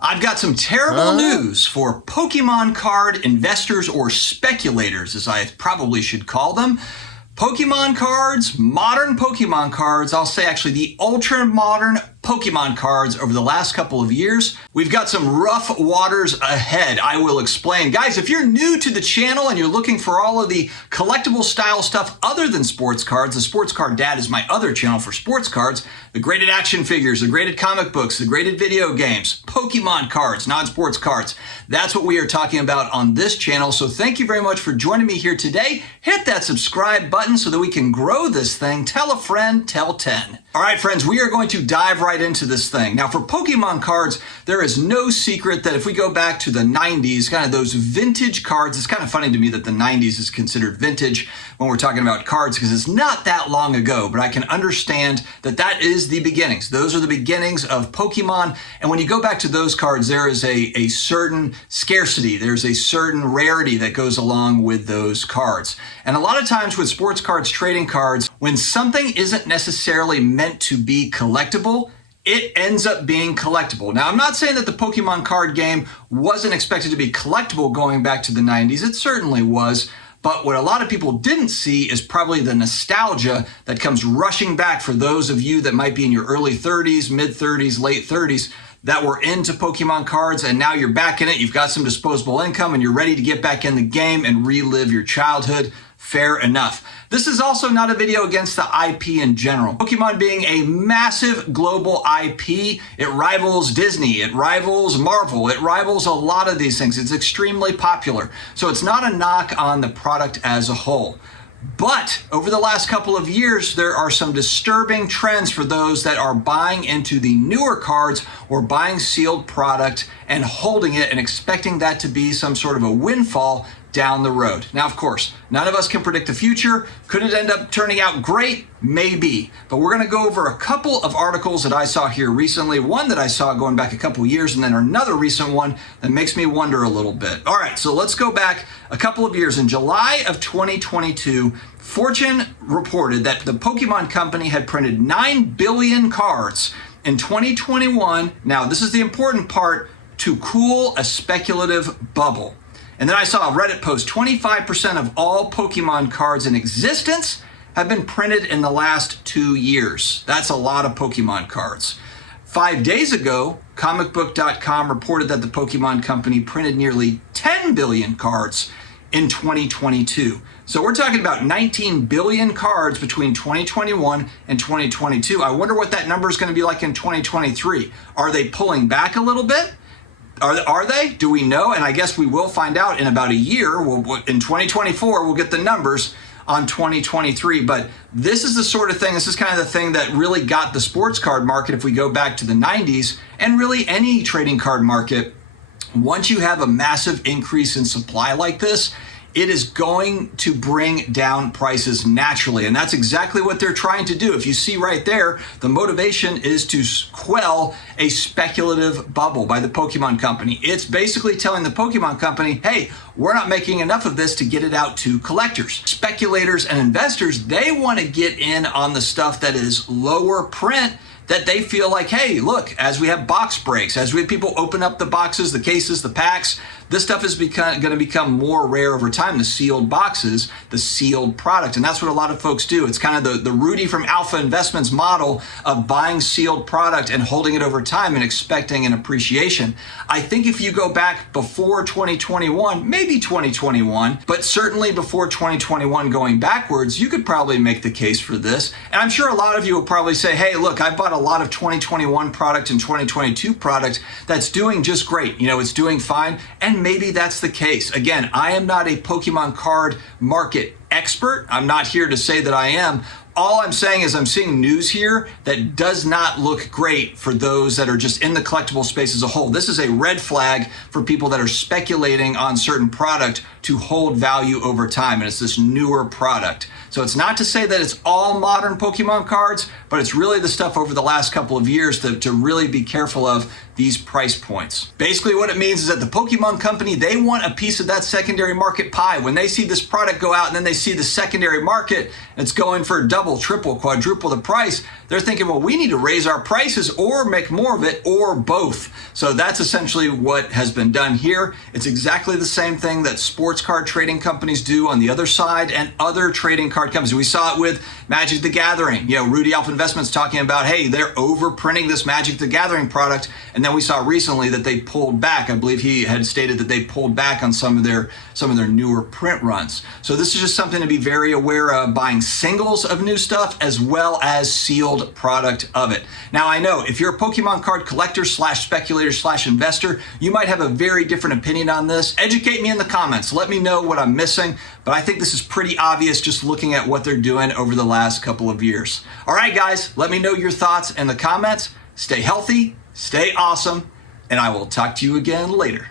I've got some terrible news for Pokemon card investors, or speculators, as I probably should call them. Pokemon cards, modern Pokemon cards, I'll say actually the ultra modern Pokemon cards over the last couple of years. We've got some rough waters ahead. I will explain. Guys, if you're new to the channel and you're looking for all of the collectible style stuff other than sports cards, the Sports Card Dad is my other channel for sports cards. The graded action figures, the graded comic books, the graded video games, Pokemon cards, non-sports cards. That's what we are talking about on this channel. So thank you very much for joining me here today. Hit that subscribe button so that we can grow this thing. Tell a friend, tell 10. All right, friends, we are going to dive right into this thing. Now, for Pokemon cards, there is no secret that if we go back to the 90s, kind of those vintage cards, it's kind of funny to me that the 90s is considered vintage when we're talking about cards because it's not that long ago, but I can understand that that is the beginnings. Those are the beginnings of Pokemon. And when you go back to those cards, there is a certain scarcity. There's a certain rarity that goes along with those cards. And a lot of times with sports cards, trading cards, when something isn't necessarily meant to be collectible, it ends up being collectible. Now, I'm not saying that the Pokemon card game wasn't expected to be collectible going back to the 90s. It certainly was. But what a lot of people didn't see is probably the nostalgia that comes rushing back for those of you that might be in your early 30s, mid 30s, late 30s that were into Pokemon cards, and now you're back in it. You've got some disposable income and you're ready to get back in the game and relive your childhood. Fair enough. This is also not a video against the IP in general. Pokemon being a massive global IP, it rivals Disney, it rivals Marvel, it rivals a lot of these things. It's extremely popular. So it's not a knock on the product as a whole. But over the last couple of years, there are some disturbing trends for those that are buying into the newer cards or buying sealed product and holding it and expecting that to be some sort of a windfall down the road. Now, of course, none of us can predict the future. Could it end up turning out great? Maybe. But we're going to go over a couple of articles that I saw here recently, one that I saw going back a couple of years, and then another recent one that makes me wonder a little bit. All right, so let's go back a couple of years. In July of 2022, Fortune reported that the Pokemon company had printed 9 billion cards in 2021. Now, this is the important part, to cool a speculative bubble. And then I saw a Reddit post, 25% of all Pokemon cards in existence have been printed in the last 2 years. That's a lot of Pokemon cards. 5 days ago, comicbook.com reported that the Pokemon company printed nearly 10 billion cards in 2022. So we're talking about 19 billion cards between 2021 and 2022. I wonder what that number is going to be like in 2023. Are they pulling back a little bit? Are they? Do we know? And I guess we will find out in about a year. In 2024, we'll get the numbers on 2023. But this is the sort of thing, this is kind of the thing that really got the sports card market, if we go back to the 90s, and really any trading card market. Once you have a massive increase in supply like this, it is going to bring down prices naturally. And that's exactly what they're trying to do. If you see right there, the motivation is to quell a speculative bubble by the Pokemon company. It's basically telling the Pokemon company, hey, we're not making enough of this to get it out to collectors. Speculators and investors, they want to get in on the stuff that is lower print, that they feel like, hey, look, as we have box breaks, as we have people open up the boxes, the cases, the packs, this stuff is going to become more rare over time, the sealed boxes, the sealed product. And that's what a lot of folks do. It's kind of the Rudy from Alpha Investments model of buying sealed product and holding it over time and expecting an appreciation. I think if you go back before 2021, maybe 2021, but certainly before 2021 going backwards, you could probably make the case for this. And I'm sure a lot of you will probably say, hey, look, I bought a lot of 2021 product and 2022 product that's doing just great. You know, it's doing fine. And maybe that's the case. Again, I am not a Pokemon card market expert. I'm not here to say that I am. All I'm saying is I'm seeing news here that does not look great for those that are just in the collectible space as a whole. This is a red flag for people that are speculating on certain product to hold value over time, and it's this newer product. So it's not to say that it's all modern Pokemon cards, but it's really the stuff over the last couple of years to really be careful of these price points. Basically what it means is that the Pokemon company, they want a piece of that secondary market pie. When they see this product go out and then they see the secondary market, it's going for double, triple, quadruple the price, they're thinking, well, we need to raise our prices or make more of it or both. So that's essentially what has been done here. It's exactly the same thing that sports card trading companies do on the other side and other trading card companies. We saw it with Magic the Gathering. Rudy Alpha Investments talking about, hey, they're overprinting this Magic the Gathering product. And then we saw recently that they pulled back. I believe he had stated that they pulled back on some of their newer print runs. So this is just something to be very aware of, buying singles of new stuff as well as sealed product of it. Now I know if you're a Pokemon card collector / speculator / investor, you might have a very different opinion on this. Educate me in the comments. Let me know what I'm missing. But I think this is pretty obvious just looking at what they're doing over the last couple of years. All right, guys, let me know your thoughts in the comments. Stay healthy, stay awesome, and I will talk to you again later.